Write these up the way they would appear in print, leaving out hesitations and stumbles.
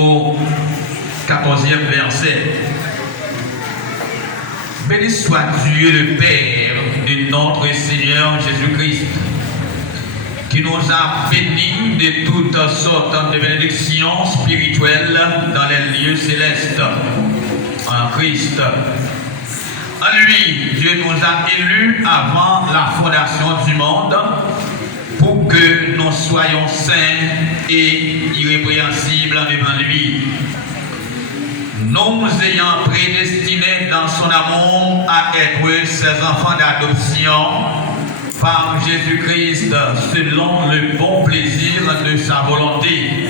au 14e verset. Béni soit Dieu le Père de notre Seigneur Jésus-Christ, qui nous a bénis de toutes sortes de bénédictions spirituelles dans les lieux célestes en Christ. En lui, Dieu nous a élus avant la fondation du monde pour que nous soyons saints et irrépréhensibles devant lui. Nous ayant prédestinés dans son amour à être ses enfants d'adoption par Jésus-Christ selon le bon plaisir de sa volonté,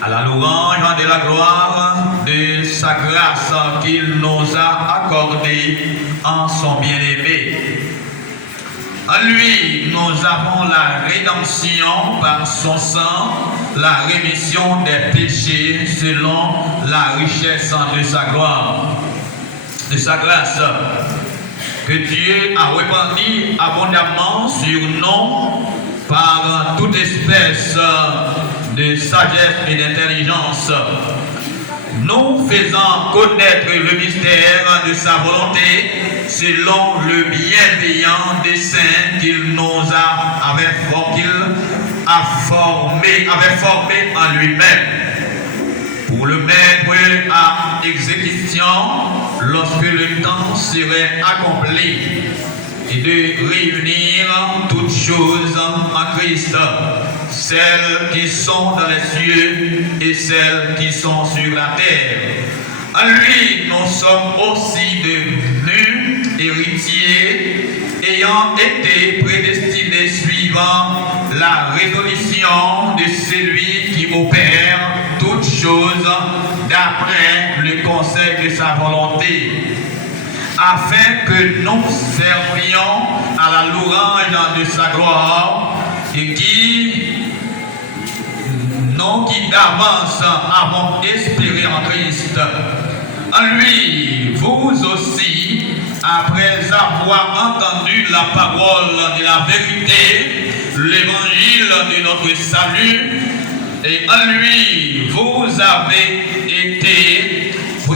à la louange de la gloire de sa grâce qu'il nous a accordée en son bien-aimé. En lui, nous avons la rédemption par son sang, la rémission des péchés selon la richesse de sa gloire, de sa grâce, que Dieu a répandu abondamment sur nous par toute espèce de sagesse et d'intelligence, nous faisant connaître le mystère de sa volonté selon le bienveillant dessein qu'il nous avait formé en lui-même, pour le mettre à exécution lorsque le temps serait accompli, et de réunir toutes choses en Christ, celles qui sont dans les cieux et celles qui sont sur la terre. En lui, nous sommes aussi devenus héritiers, ayant été prédestinés suivant la résolution de celui qui opère toutes choses d'après le conseil de sa volonté, afin que nous servions à la louange de sa gloire, et nous qui d'avance avons espéré en Christ. En lui, vous aussi, après avoir entendu la parole de la vérité, l'évangile de notre salut, et en lui, vous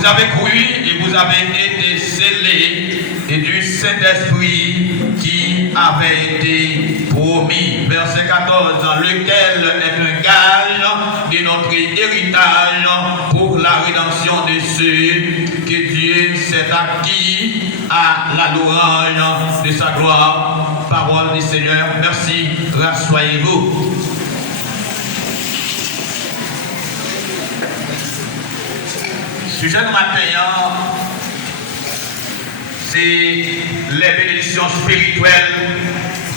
avez cru et vous avez été scellés et du Saint-Esprit qui avait été promis. Verset 14, lequel est un gage de notre héritage pour la rédemption de ceux que Dieu s'est acquis à la louange de sa gloire. Parole du Seigneur. Merci. Rassoyez-vous. Sujet de matin, c'est les bénédictions spirituelles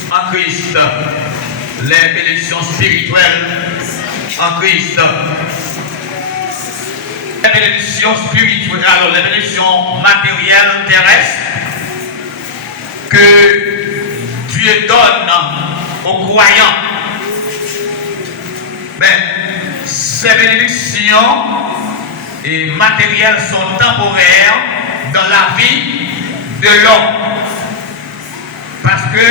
en Christ. Les bénédictions spirituelles en Christ. Les bénédictions spirituelles, alors les bénédictions matérielles terrestres que Dieu donne aux croyants. Mais ces bénédictions et matériels sont temporaires dans la vie de l'homme. Parce que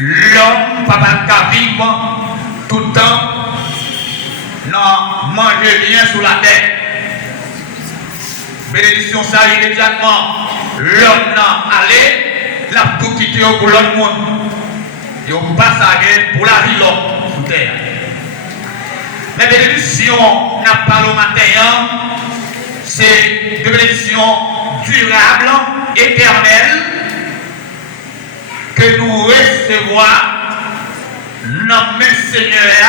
l'homme ne peut pas vivre tout le temps, non, manger bien sous la tête. Bénédiction, ça immédiatement, l'homme n'a allé, l'a tout quitté pour l'autre monde. Et on passe à pour la vie l'homme sous terre. Les bénédictions n'a pas le matin, c'est des bénédictions durables, éternelles, que nous recevons dans le Seigneur,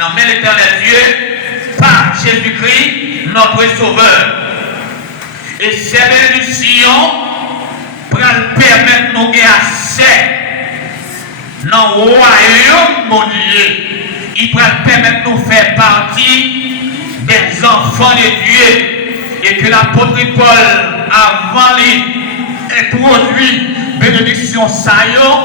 dans l'éternel Dieu, par Jésus-Christ, notre Sauveur. Et ces bénédictions permettent de nous gagner accès dans le royaume de Dieu. Il permet de nous faire partie des enfants de Dieu, et que l'apôtre Paul, avant d'introduire bénédiction saillot,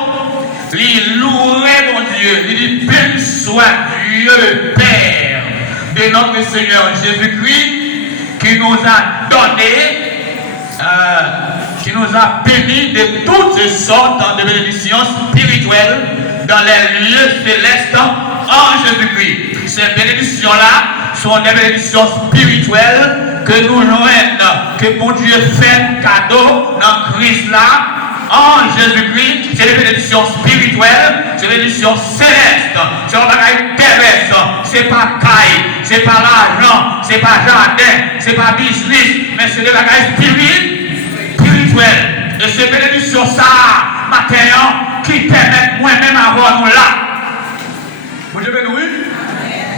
il louerait mon Dieu, il dit béni soit Dieu le Père de notre Seigneur Jésus-Christ, qui nous a donné, qui nous a bénis de toutes sortes de bénédictions spirituelles dans les lieux célestes en Jésus-Christ. ces bénédictions-là sont des bénédictions spirituelles que nous joignons, que mon Dieu fait cadeau dans Christ-là. En Jésus-Christ, c'est des bénédictions spirituelles, c'est des bénédictions célestes, c'est un bagage terrestre, c'est pas caille, c'est pas l'argent, c'est pas jardin, c'est pas business, mais c'est des bagages spirituels. Et ces bénédictions, ça, matin, qui permettent moi-même avoir nous là. Bon Dieu béni, oui?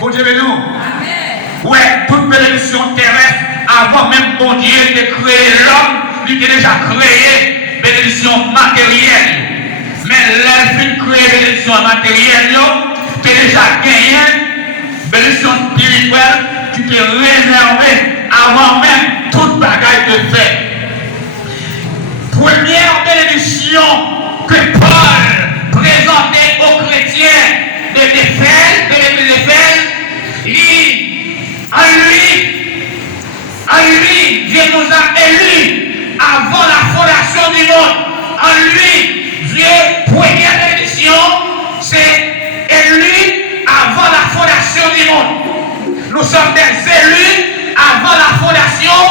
Bon Dieu béni, oui, toute bénédiction terrestre, avant même bon Dieu de créer l'homme, il était déjà créé. Bénédiction matérielle. Mais l'infini créé bénédiction matérielle, tu as déjà gagné. Bénédiction spirituelle, tu t'es réservé avant même toute bagaille de fait. Première bénédiction que Paul présentait aux chrétiens de l'Éphèse, en lui, Dieu nous a élus. Avant la fondation du monde, en lui, Dieu, première bénédiction, c'est élu avant la fondation du monde. Nous sommes des élus avant la fondation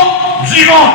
du monde.